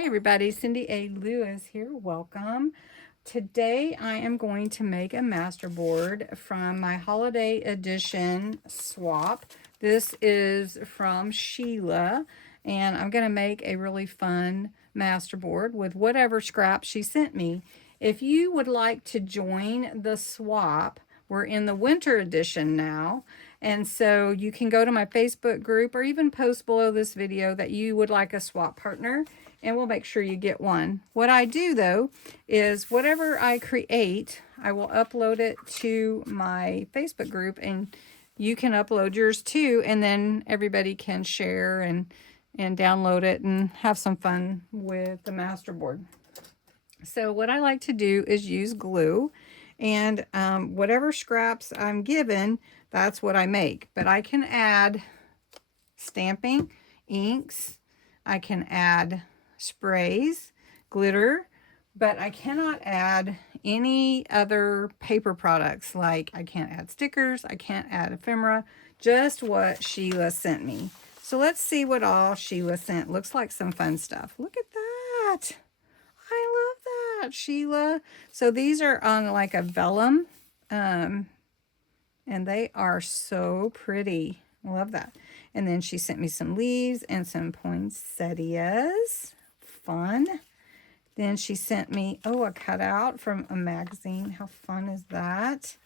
Hey everybody, Cindy A. Lewis here. Welcome. Today I am going to make a masterboard from my holiday edition swap. This is from Sheila, and I'm going to make a really fun masterboard with whatever scrap she sent me. If you would like to join the swap, we're in the winter edition now, and so you can go to my Facebook group or even post below this video that you would like a swap partner, and we'll make sure you get one. What I do though is whatever I create, I will upload it to my Facebook group, and you can upload yours too, and then everybody can share and download it and have some fun with the masterboard. So what I like to do is use glue, and whatever scraps I'm given, that's what I make. But I can add stamping, inks, I can add sprays, glitter, but I cannot add any other paper products. Like I can't add stickers, I can't add ephemera, just what Sheila sent me. So let's see what all Sheila sent. Looks like some fun stuff. Look at that. I love that, Sheila. So these are on like a vellum, and they are so pretty. I love that. And then she sent me some leaves and some poinsettias. Fun. Then she sent me, oh, a cutout from a magazine. How fun is that?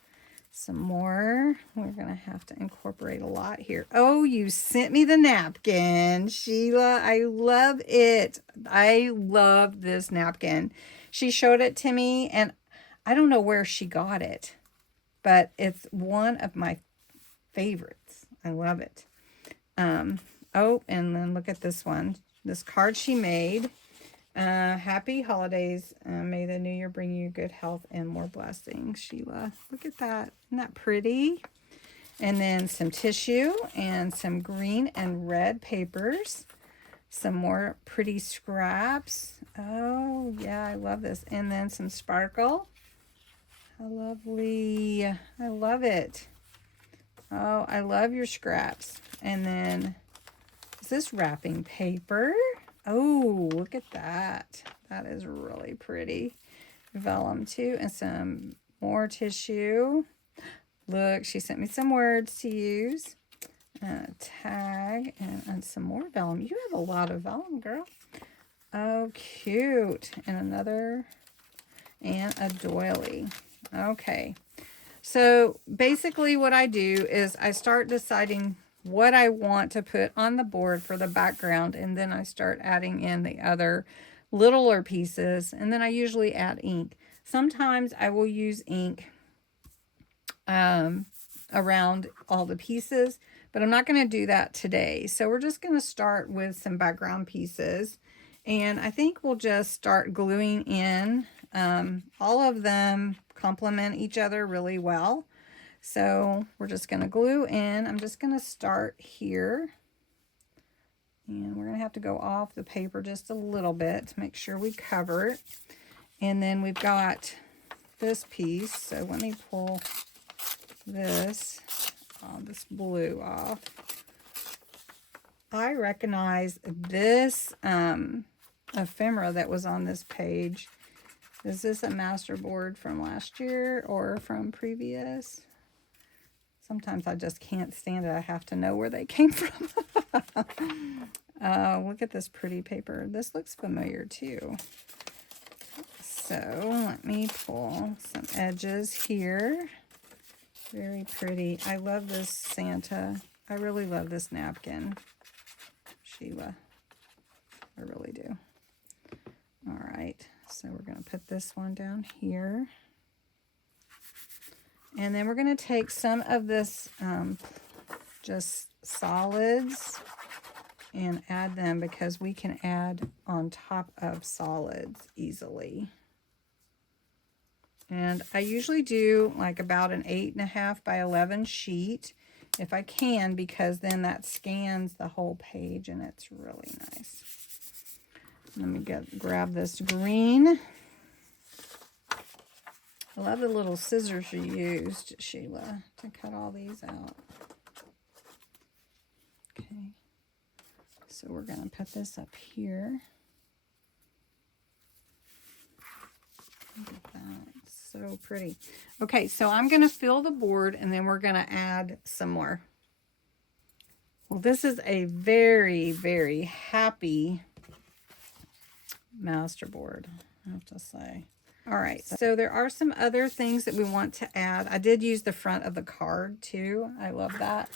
Some more. We're going to have to incorporate a lot here. Oh, you sent me the napkin, Sheila. I love it. I love this napkin. She showed it to me, and I don't know where she got it, but it's one of my favorites. I love it. Oh, and then look at this one. This card she made. Happy holidays. May the new year bring you good health and more blessings, Sheila. Look at that. Isn't that pretty? And then some tissue and some green and red papers. Some more pretty scraps. Oh, yeah, I love this. And then some sparkle. How lovely. I love it. Oh, I love your scraps. And then, is this wrapping paper? Oh, look at that. That is really pretty. Vellum too, and some more tissue. Look, she sent me some words to use. Tag and some more vellum. You have a lot of vellum, girl. Oh, cute. And another, and a doily. Okay. So basically what I do is I start deciding what I want to put on the board for the background, and then I start adding in the other littler pieces, and then I usually add ink. Sometimes I will use ink around all the pieces, but I'm not going to do that today. So we're just going to start with some background pieces, and I think we'll just start gluing in. All of them complement each other really well. So we're just going to glue in. I'm just going to start here. And we're going to have to go off the paper just a little bit to make sure we cover it. And then we've got this piece. So let me pull this blue off. I recognize this ephemera that was on this page. Is this a masterboard from last year or from previous? Sometimes I just can't stand it. I have to know where they came from. Look at this pretty paper. This looks familiar too. So let me pull some edges here. Very pretty. I love this Santa. I really love this napkin, Sheila. I really do. All right. So we're going to put this one down here. And then we're going to take some of this just solids and add them, because we can add on top of solids easily. And I usually do like about an 8.5 by 11 sheet if I can, because then that scans the whole page and it's really nice. Let me grab this green. I love the little scissors you used, Sheila, to cut all these out. Okay. So we're going to put this up here. Look at that. So pretty. Okay, so I'm going to fill the board and then we're going to add some more. Well, this is a very, very happy masterboard, I have to say. All right, so there are some other things that we want to add. I did use the front of the card too. I love that.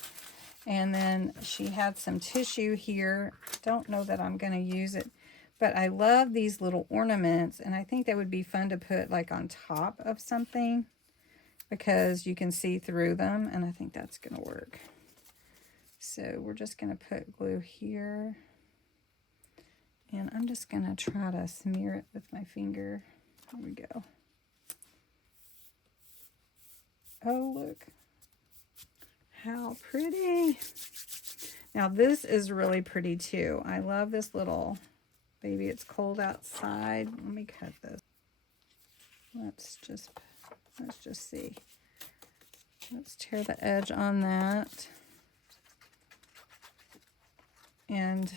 And then she had some tissue here. Don't know that I'm going to use it, but I love these little ornaments, and I think that would be fun to put like on top of something because you can see through them, and I think that's going to work. So we're just going to put glue here, and I'm just going to try to smear it with my finger. There we go. Oh, look. How pretty. Now this is really pretty too. I love this little, baby, it's cold outside. Let me cut this. Let's just see. Let's tear the edge on that. And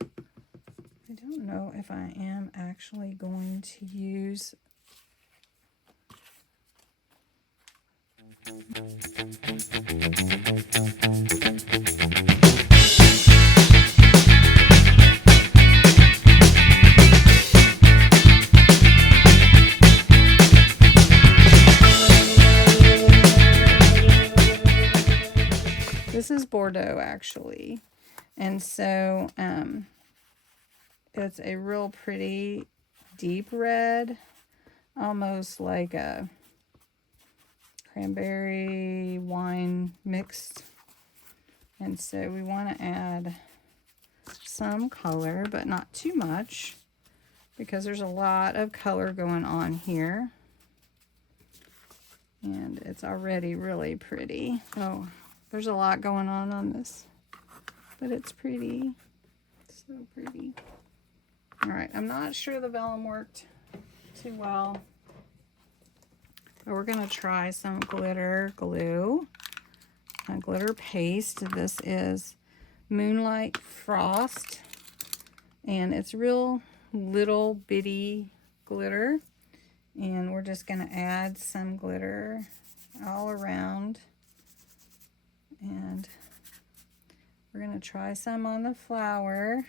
I don't know if I am actually going to use this is Bordeaux actually, and so it's a real pretty deep red, almost like a cranberry wine mixed. And so we want to add some color, but not too much, because there's a lot of color going on here. And it's already really pretty. Oh, there's a lot going on this, but it's pretty. So pretty. All right, I'm not sure the vellum worked too well. But we're going to try some glitter glue, a glitter paste. This is Moonlight Frost, and it's real little bitty glitter. And we're just going to add some glitter all around. And we're going to try some on the flower.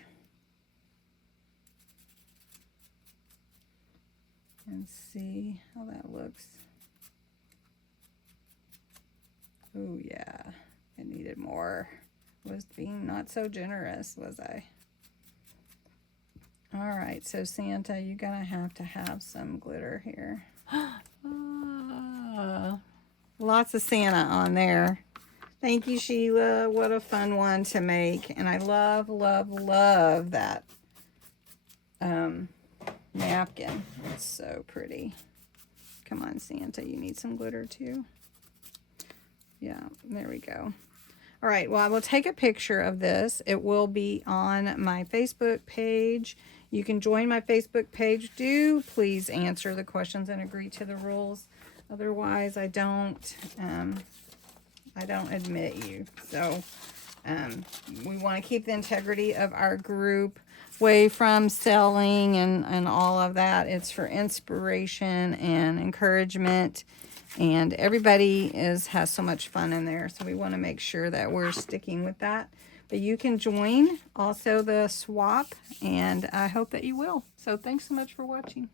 And see how that looks. Oh yeah, I needed more. Was being not so generous, was I? All right, so Santa, you're gonna have to have some glitter here. Lots of Santa on there. Thank you, Sheila. What a fun one to make. And I love, love, love that napkin. It's so pretty. Come on, Santa, you need some glitter too. Yeah, there we go. All right, well, I will take a picture of this. It will be on my Facebook page. You can join my Facebook page. Do please answer the questions and agree to the rules. Otherwise, I don't admit you. So we want to keep the integrity of our group away from selling and all of that. It's for inspiration and encouragement. And everybody has so much fun in there. So we want to make sure that we're sticking with that. But you can join also the swap, and I hope that you will. So thanks so much for watching.